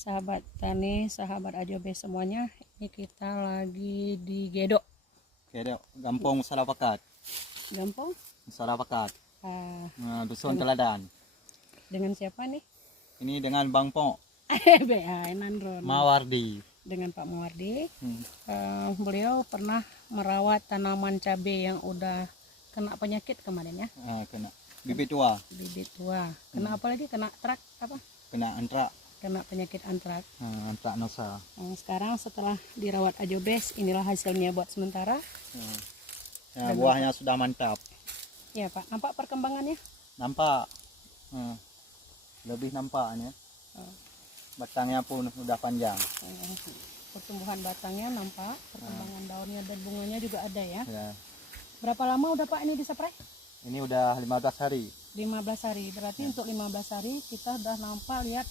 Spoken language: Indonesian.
Sahabat tani, sahabat Ajobe semuanya, ini kita lagi di Gedok. Gedok, Gampong Salapakat. Gampong? Salapakat. Dusun dengan- Teladan. Dengan siapa nih? Ini dengan Bang Po BA Nandron. Mawardi. Dengan Pak Mawardi. Hmm. Beliau pernah merawat tanaman cabai yang udah kena penyakit kemarin ya. Kena bibit tua, Bibit tua. Kena apa lagi? Kena trak apa? kena antrak, Kena penyakit antrak. antrak nosa. Sekarang setelah dirawat Ajobes, inilah hasilnya buat sementara. Buahnya sudah mantap. Ya Pak, nampak perkembangannya? Nampak, lebih nampaknya. Batangnya pun sudah panjang. Pertumbuhan batangnya nampak, perkembangan daunnya dan bunganya juga ada ya. Ya. Berapa lama udah Pak ini dispray? Ini udah 15 hari. 15 hari, berarti untuk 15 hari kita udah nampak lihat